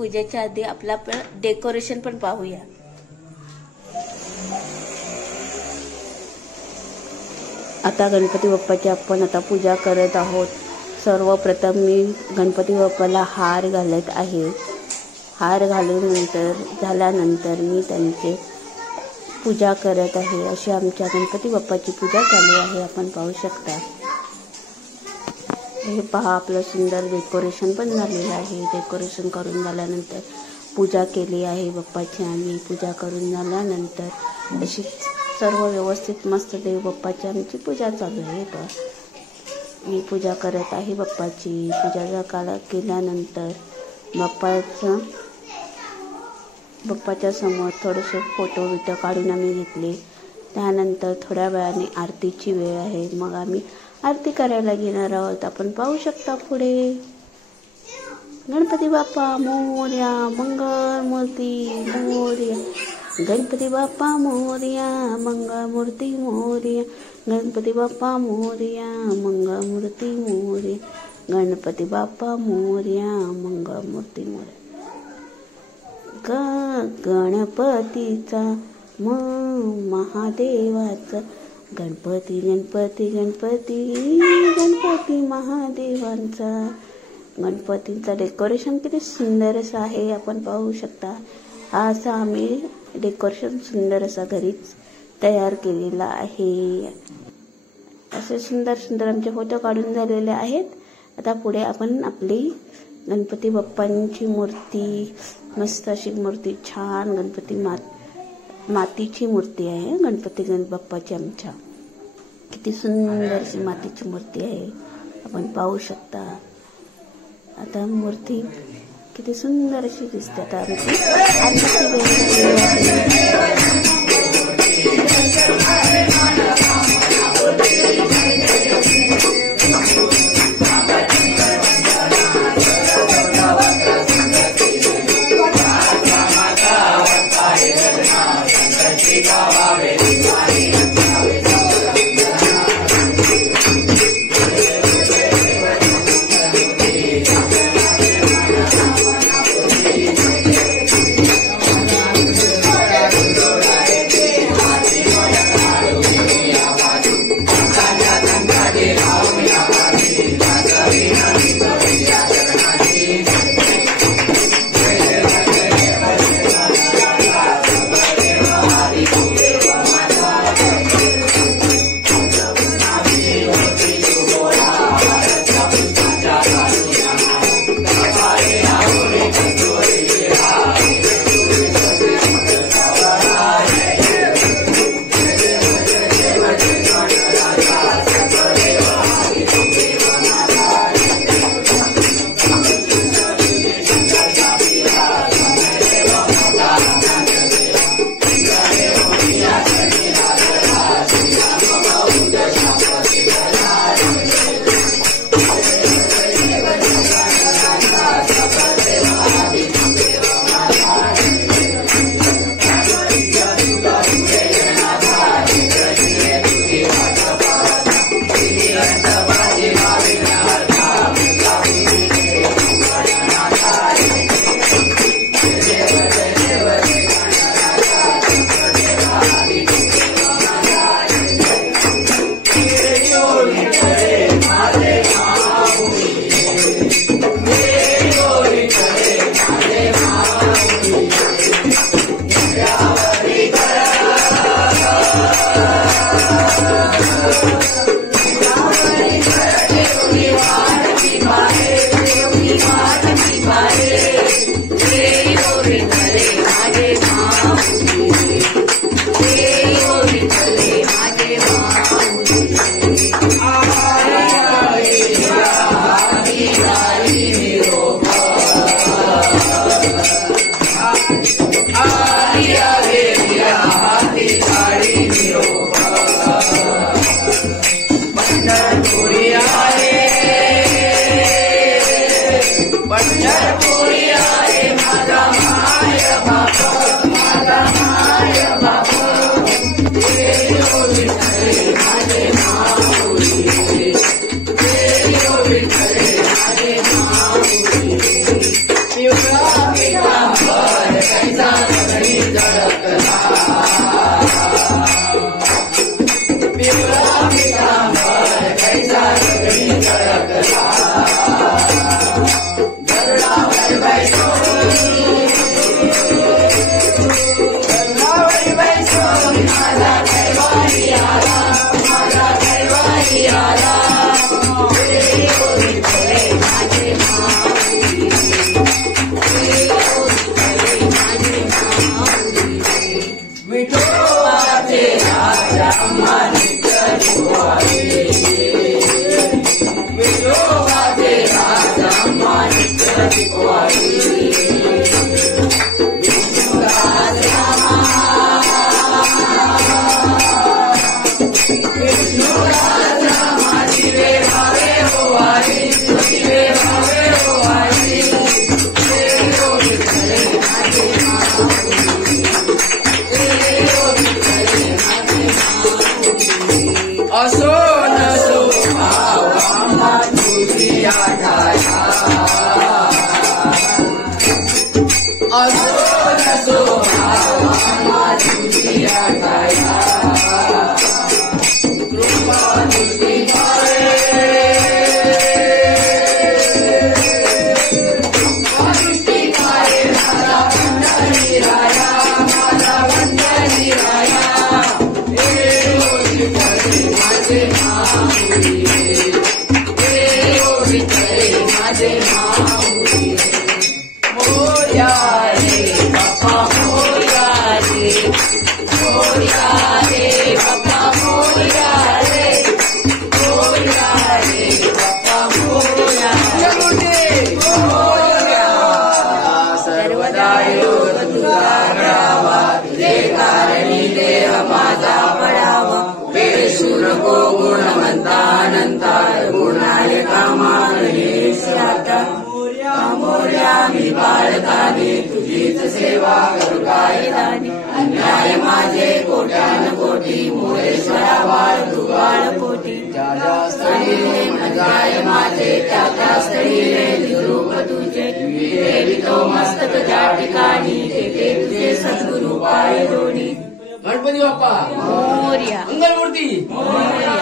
पूजेच्या आधी आपला डेकोरेशन पण पाहूया। आता गणपती बाप्पाची आपण आता पूजा करत आहोत। सर्वप्रथम मी गणपती बाप्पाला हार घालत आहे। हार घालून झाल्यानंतर मी त्यांचे पूजा करत आहे। अशी आमच्या गणपती बाप्पाची पूजा चालू आहे, आपण पाहू शकता। हे पहा, आपलं सुंदर डेकोरेशन पण झालेलं आहे। डेकोरेशन करून झाल्यानंतर पूजा केली आहे बाप्पाची। आम्ही पूजा करून झाल्यानंतर अशी सर्व व्यवस्थित मस्त देव बाप्पाची आमची पूजा चालू आहे। मी पूजा करत आहे बाप्पाची। पूजा केल्यानंतर बाप्पाच्या समोर थोडेसे फोटो काढून आम्ही घेतले। त्यानंतर थोड्या वेळाने आरतीची वेळ आहे, मग आम्ही आरती करायला घेणार आहोत। आपण पाहू शकता पुढे गणपती बाप्पा मोरया, मंगळ मूर्ती मोरया, गणपती बाप्पा मोरया, मंगळ मूर्ती मोरया, गणपती बाप्पा मोरया, मंगळ मूर्ती मोरया, गणपती बाप्पा मोरया, मंगळ मूर्ती मोरया। गणपतीचा महादेवाचा, गणपती गणपती गणपती गणपती महादेवांचा। गणपतीचं डेकोरेशन किती सुंदर असं आहे, आपण पाहू शकता। हा असा आम्ही डेकोरेशन सुंदर असा घरीच तयार केलेला आहे। असे सुंदर सुंदर आमचे फोटो काढून झालेले आहेत। आता पुढे आपण आपली गणपती बाप्पांची मूर्ती, मस्त अशी मूर्ती, छान गणपती मातीची मूर्ती आहे। गणपती बाप्पाची आमच्या किती सुंदर अशी मातीची मूर्ती आहे, आपण पाहू शकता। आता मूर्ती किती सुंदर अशी दिसते। आता आरतीची वेळ झालेली आहे। गणपती बाप्पा मोरया, मंगलमूर्ती मोरया.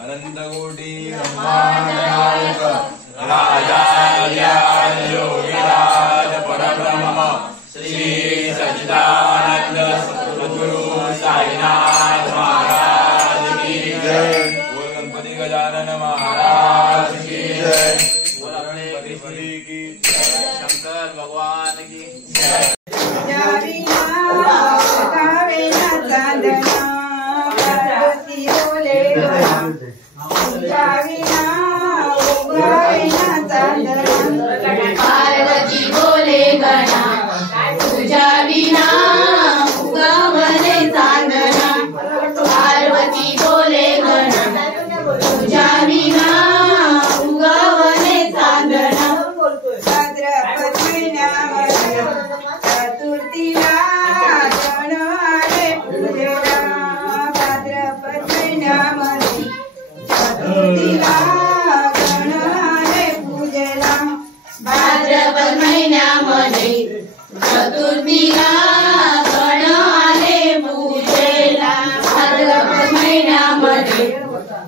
अनंत कोटी ब्रह्मांड राजार्याय योगीराज परब्रह्म श्री सच्चिदानंद सद्गुरु साईनाथ महाराज की जय। बोल गणपति गजानन महाराज की जय। बोल गणपति की जय। शंकर भगवान की जय। पार्वती बोले गणा तुझ्या विना उगावले चांदणा। पार्वती बोले गणा तुझ्या विना उगावले चांदणा। भाद्रपद महिन्यामध्ये चतुर्थीला सण आले पूजेला। भाद्रपद महिन्यामध्ये चतुर्थीला सण आले पूजेला। भाद्रपद महिन्यामध्ये चतुर्थीला सण आले पूजेला। भाद्रपद महिन्यामध्ये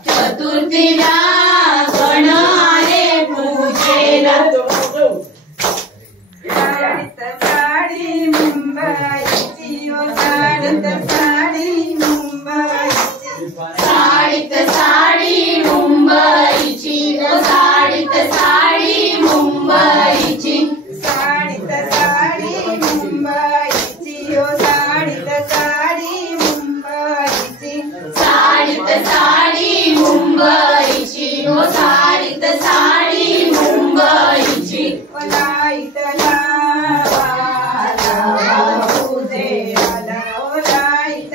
चतुर्थीला सण आले पूजेला। साडीत साडी मुंबईची ओ साडीत साडी मुंबईची। साडीत साडी मुंबईची ओ साडीत साडी मुंबईची। साडीत साडी मुंबईची ओ साडीत साडी मुंबईची। साडीत साडी मुंबईची ओ साडीत साडी मुंबईची। लाईट लावा उजेडाला ओ लाईट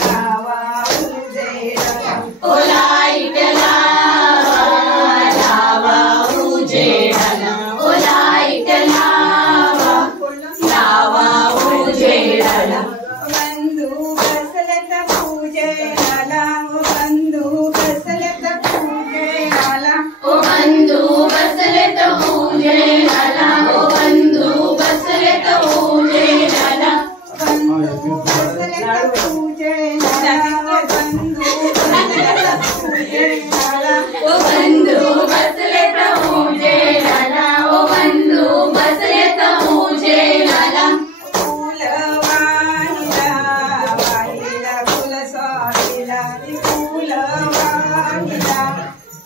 लावा उजेडाला। ओ लाईट लावा उजेडाला। ओ लाईट लावा उजेडाला। बंधू बसलेत पूजेला ओ बंधू बसलेत पूजेला। ओ बंधू बसलेत पूजेला। ओ बंधू बसलेत पूजेला। बंधू बसलेत पूजेला ओ बंधू बसलेत पूजेला। ओ बंधू बसलेत पूजेला। ओ बंधू बसलेत पूजेला। फुल वाहिला वाहिला फुल स्वामीला। फुल वाहिला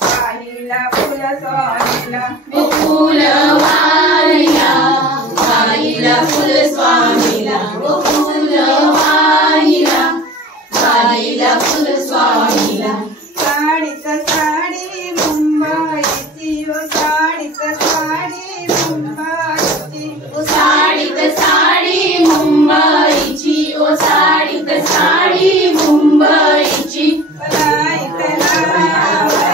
वाहिला फुल स्वामीला। ओ फुल वाहिला वाहिला फुल स्वामीला। ओ फुल वाहिला वाहिला फुल स्वामीला। साडीत साडी मुंबईची ओ साडीत साडी मुंबईची। ओ साडीत साडी मुंबईची। ओ साडीत साडी मुंबईची। लाईट लावा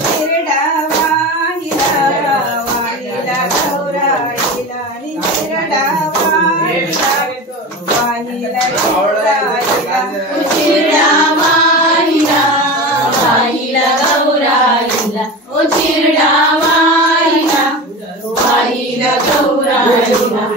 चिरडा वाहिला वाहिला गौराईला चिरडा वाहिला वाहिला गौराईला चिरडा वाहिला वाहिला गौराईला ओ चिरडा वाहिला वाहिला गौराईला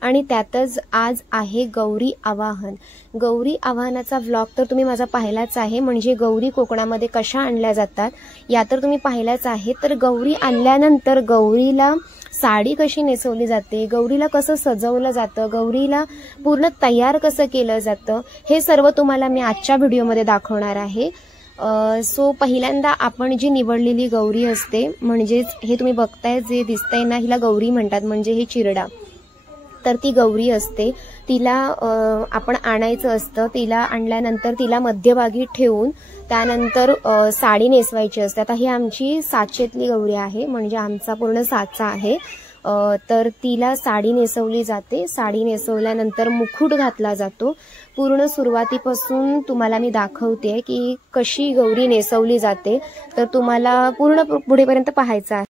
आणि त्यातच आज आहे गौरी आवाहन. गौरी आवाहनाचा व्लॉग तर तुम्ही माझा पाहिलाच आहे, म्हणजे गौरी कोकणामध्ये कशा आणल्या जातात या तर तुम्ही पाहिलाच आहे. तर गौरी आणल्यानंतर गौरीला साडी कशी नेसवली जाते, गौरीला कसं सजवलं जातं, गौरीला पूर्ण तयार कसं केलं जातं, हे सर्व तुम्हाला मी आजच्या व्हिडिओमध्ये दाखवणार आहे. सो पहिल्यांदा आपण जी निवडलेली गौरी असते, म्हणजेच हे तुम्ही बघताय जे दिसतंय ना, हिला गौरी म्हणतात, म्हणजे हे चिरडा. तर ती गौरी असते, तिला आपण आणायचं असतं. तिला आणल्यानंतर तिला मध्यभागी ठेवून त्यानंतर साडी नेसवायची असते. आता ही आमची साचेतली गौरी आहे, म्हणजे आमचा पूर्ण साचा आहे. तर तिला साडी नेसवली जाते. साडी नेसवल्यानंतर मुकुट घातला जातो. पूर्ण सुरुवातीपासून तुम्हाला मी दाखवते की कशी गौरी नेसवली जाते, तर तुम्हाला पूर्ण पुढेपर्यंत पाहायचं आहे.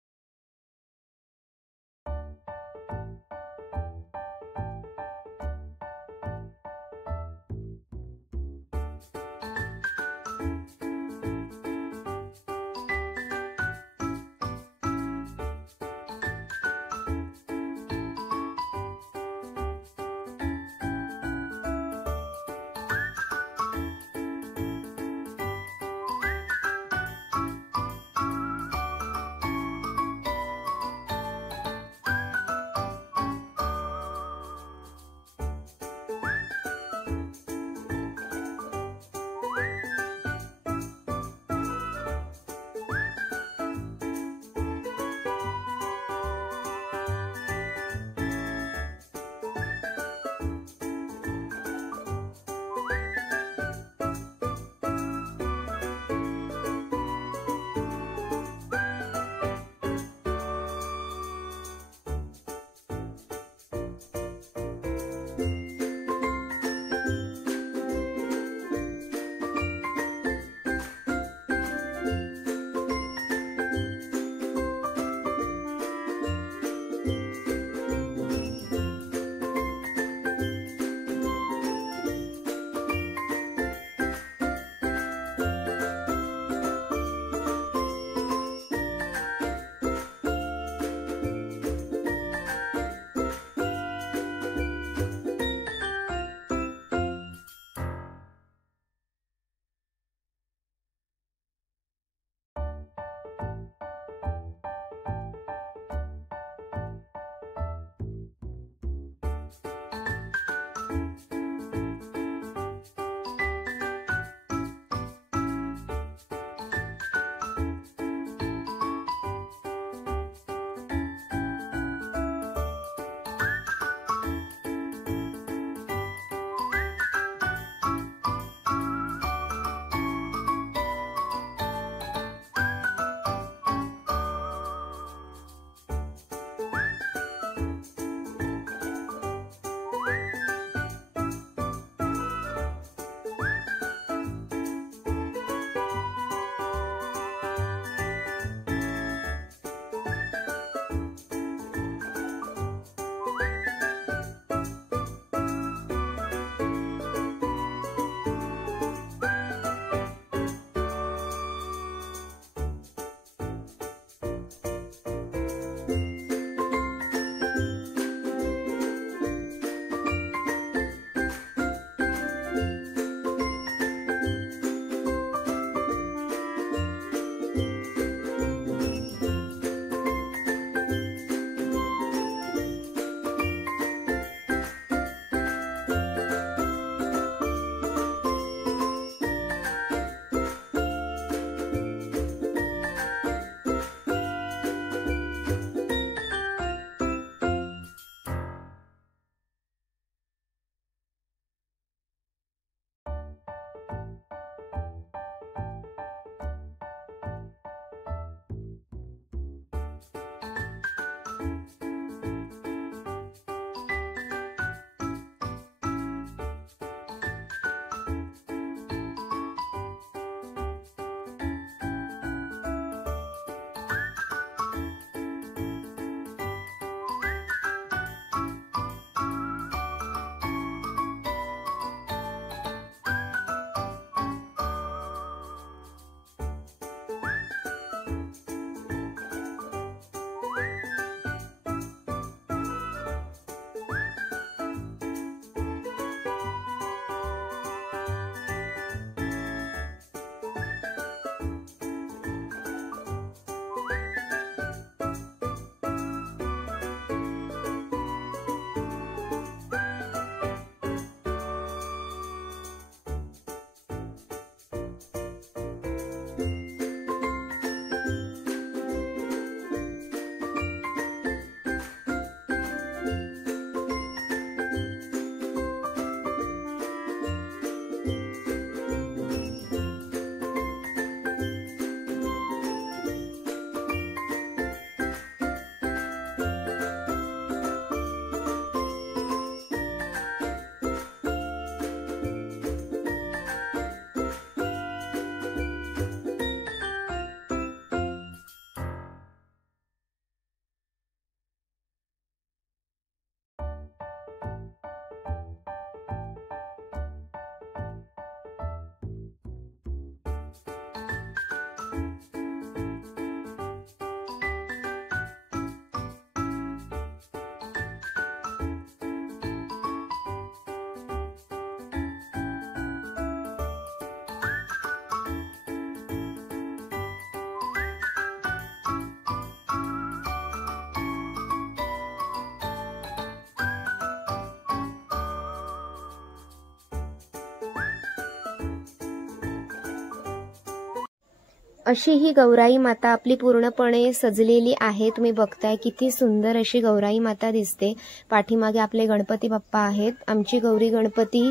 अशी ही गौराई माता आपली पूर्णपणे सजलेली आहे. तुम्ही बघताय किती सुंदर अशी गौराई माता दिसते. पाठीमागे आपले गणपती बाप्पा आहेत. आमची गौरी गणपती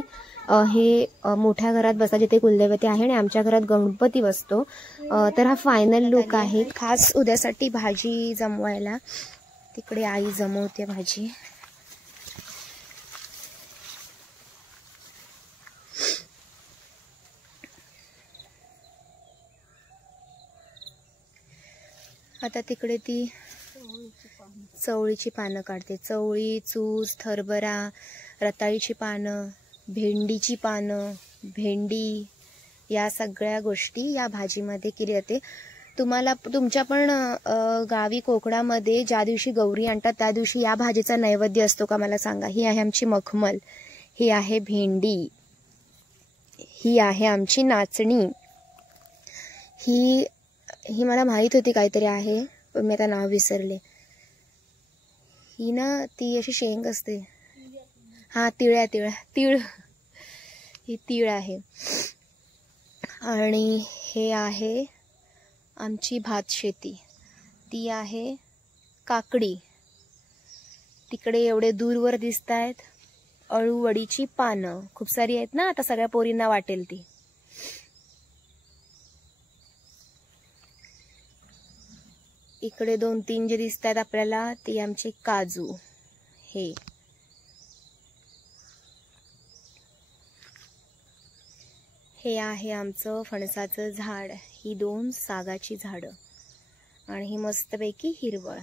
हे मोठ्या घरात बसतात जिथे कुलदेवते आहे आणि आमच्या घरात गणपती बसतो. तर हा फायनल लुक आहे. खास उद्यासाठी भाजी जमवायला तिकडे आई जमवते भाजी. आता तिकडे ती चवळीची पानं काढते. चवळी, चूस, हरभरा, रताळीची पानं, भेंडीची पानं, भेंडी या सगळ्या गोष्टी या भाजीमध्ये केली जाते. तुम्हाला तुमच्या पण गावी कोकणामध्ये ज्या दिवशी गौरी आणतात त्या दिवशी या भाजीचा नैवेद्य असतो का मला सांगा. ही आहे आमची मखमल, ही आहे भेंडी, ही आहे आमची नाचणी. ही मला माहित होती काहीतरी आहे पण मी आता नाव विसरले. ही ना ती अशी शेंग असते. हा तिळ ही तीळ आहे. आणि हे आहे आमची भात शेती, ती आहे काकडी. तिकडे एवढे दूरवर दिसत आहेत अळूवडीची पानं, खूप सारी आहेत ना, आता सगळ्या पोरींना वाटेल ती. इकडे 2-3 जे दिसत आहेत आपल्याला ती आमची काजू. हे आहे आमचं फणसाचं झाड. ही 2 सागाची झाडं आणि ही मस्तपैकी हिरवळ.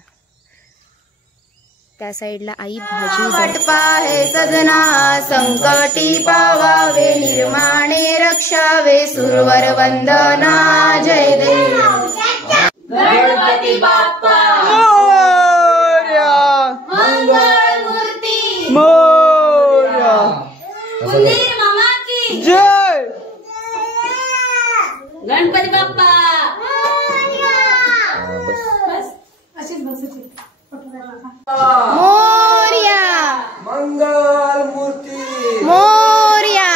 त्या साईडला आई भाजी वाटपा हे सजना, संकटी पावावे, निर्माणे रक्षावे, सुरवर वंदना, जय देव. गणपती बाप्पा मोरया, मंगल मूर्ती मोरया, उंदीर मामा की जय. गणपती बाप्पा मोरया, मंगल मूर्ती, मोरया,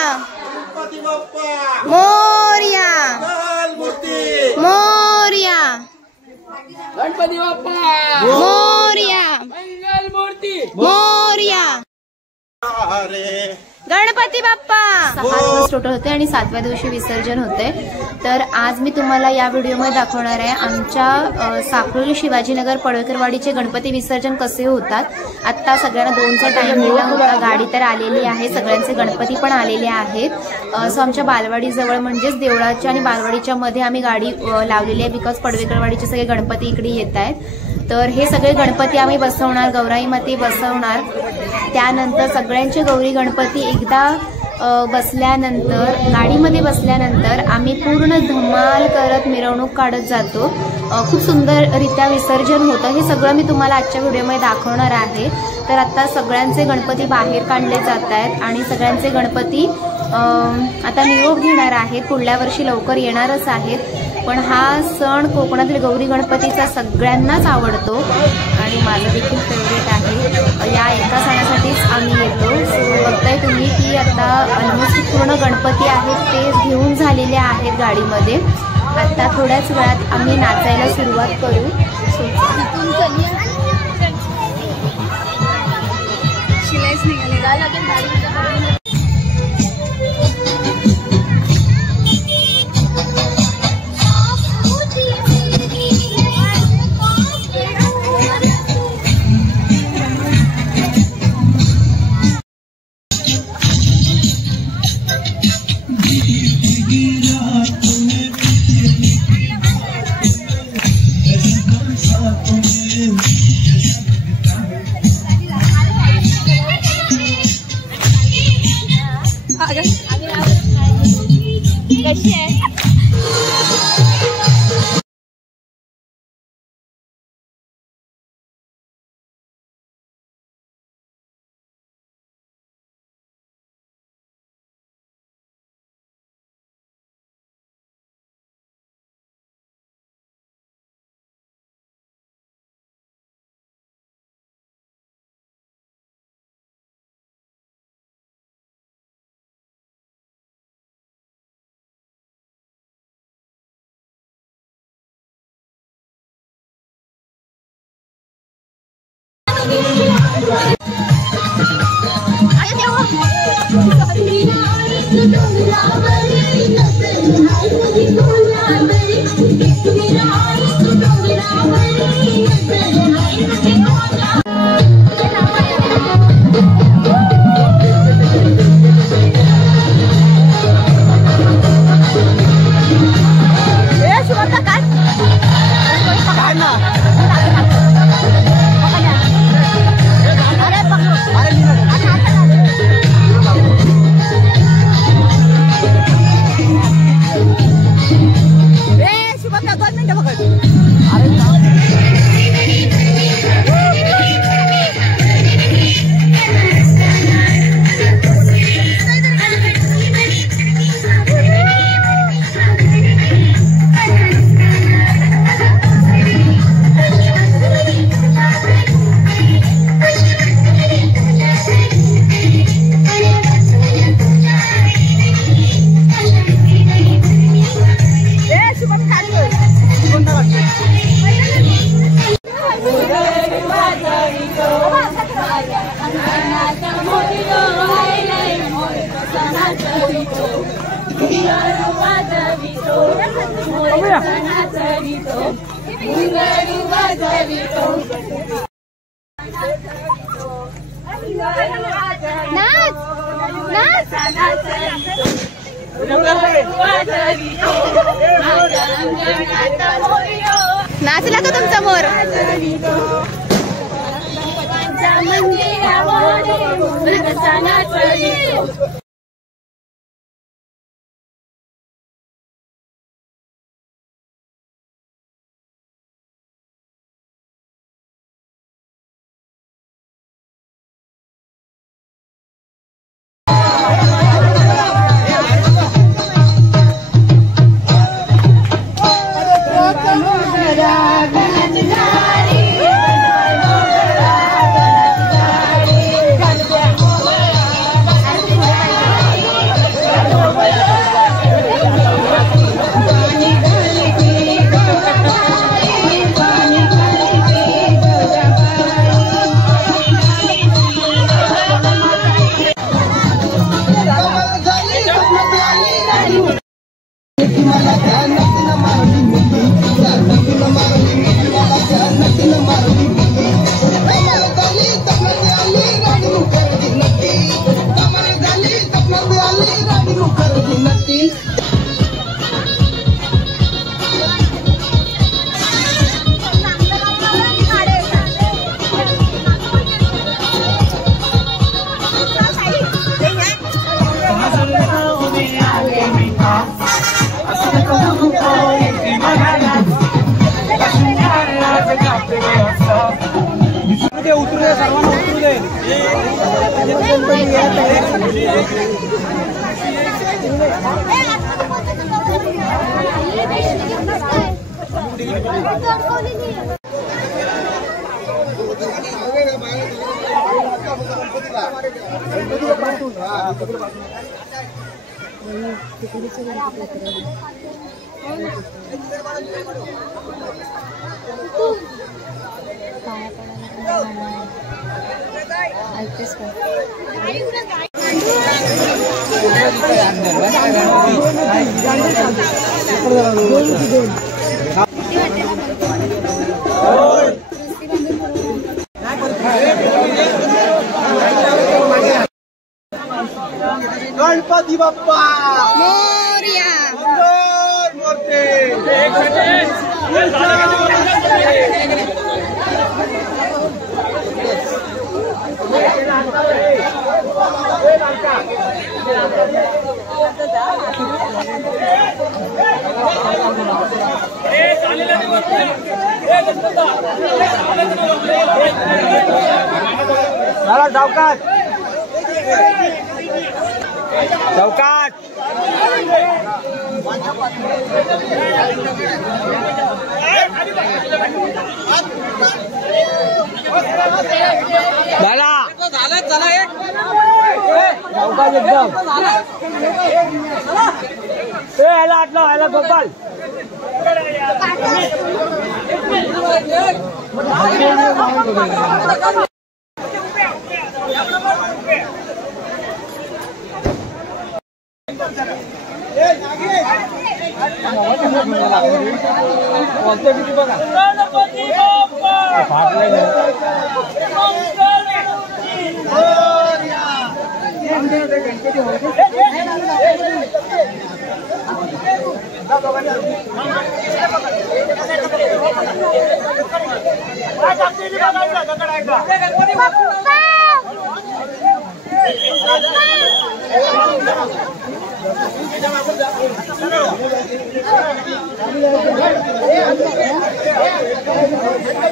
गणपती बाप्पा, मोरया, मंगल मूर्ती, मोरया, गणपती बाप्पा मोरया, मंगल मूर्ती मोरया. गणपती बाप्पा. 6 दिवस टोटल होते आणि 7व्या दिवशी विसर्जन होते. तर आज मी तुम्हाला या व्हिडिओमध्ये दाखवणार आहे आमच्या साक्रोली शिवाजीनगर पडळकरवाडीचे गणपती विसर्जन कसे होतात. आत्ता सगळ्यांना 2चा टाइम दिला होता. गाडी तर आलेली आहे, सगळ्यांचे गणपती पण आलेले आहेत. सो आमच्या बालवाडीजवळ म्हणजेच देवळाच्या आणि बालवाडीच्या मध्ये आम्ही गाडी लावलेली आहे, बिकॉज पडळकरवाडीचे सगळे गणपती इकडे येत आहेत. तर हे सगळे गणपती आम्ही बसवणार, गौराई माते बसवणार. त्यानंतर सगळ्यांचे गौरी गणपती एकदा बसल्यानंतर गाडीमध्ये बसल्यानंतर आम्ही पूर्ण धमाल करत मिरवणूक काढत जातो. खूप सुंदररित्या विसर्जन होतं. हे सगळं मी तुम्हाला आजच्या व्हिडिओमध्ये दाखवणार आहे. तर आता सगळ्यांचे गणपती बाहेर काढले जात आहेत आणि सगळ्यांचे गणपती आता निरोप घेणार आहेत. पुढल्या वर्षी लवकर येणारच आहेत. पण हा सण कोकणातील गौरी गणपतीचा सगळ्यांनाच आवडतो आणि माझा देखील फेवरेट आहे. या एका सणासाठीच आम्ही येतो. सो बघताय तुम्ही की आता ऑलमोस्ट पूर्ण गणपती आहेत ते घेऊन झालेले आहेत गाडीमध्ये. आता थोड्याच वेळात आम्ही नाचायला सुरुवात करू. शिलाईच निघाले. कशी आहे? नाचला का तुमचा मोर? गणपती बाप्पा मोरया. मंगल मूर्ती. चला चौकात चौकात झाला चला एक चौकात एकदम याला आटला याला गोपाल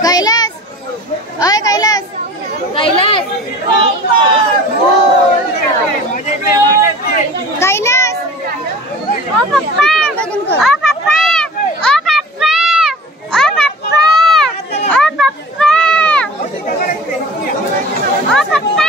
कैलास, अय कैलास, कैलास, कैलास, ओ पप्पा, ओ पप्पा, ओ पप्पा, ओ पप्पा, ओ पप्पा, ओ पप्पा.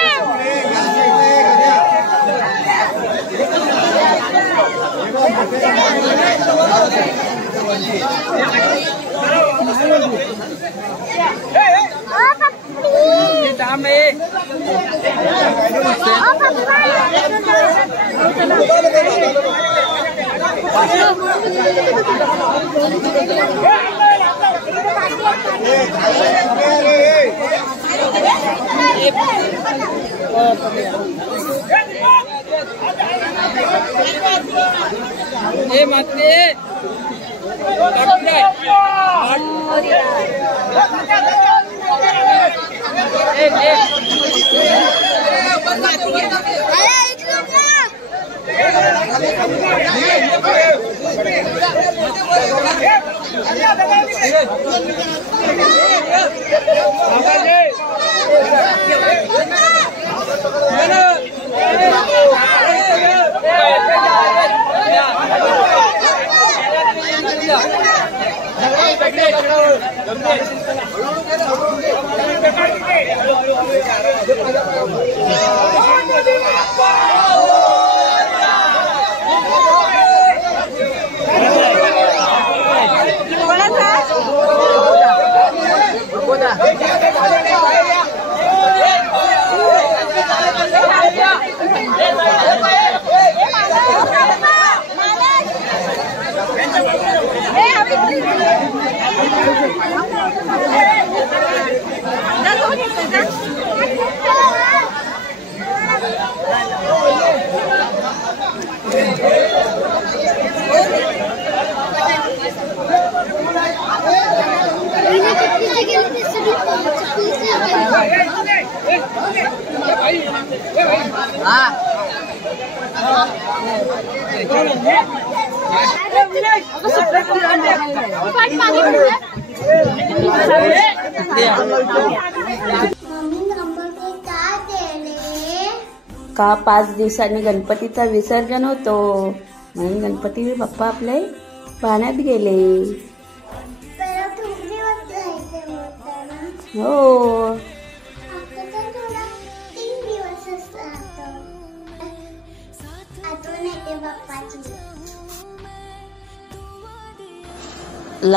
का 5 दिवसांनी गणपतीचा विसर्जन होतो म्हणून गणपती बाप्पा आपले पाण्यात गेले. हो आठवण येते बाप्पाची.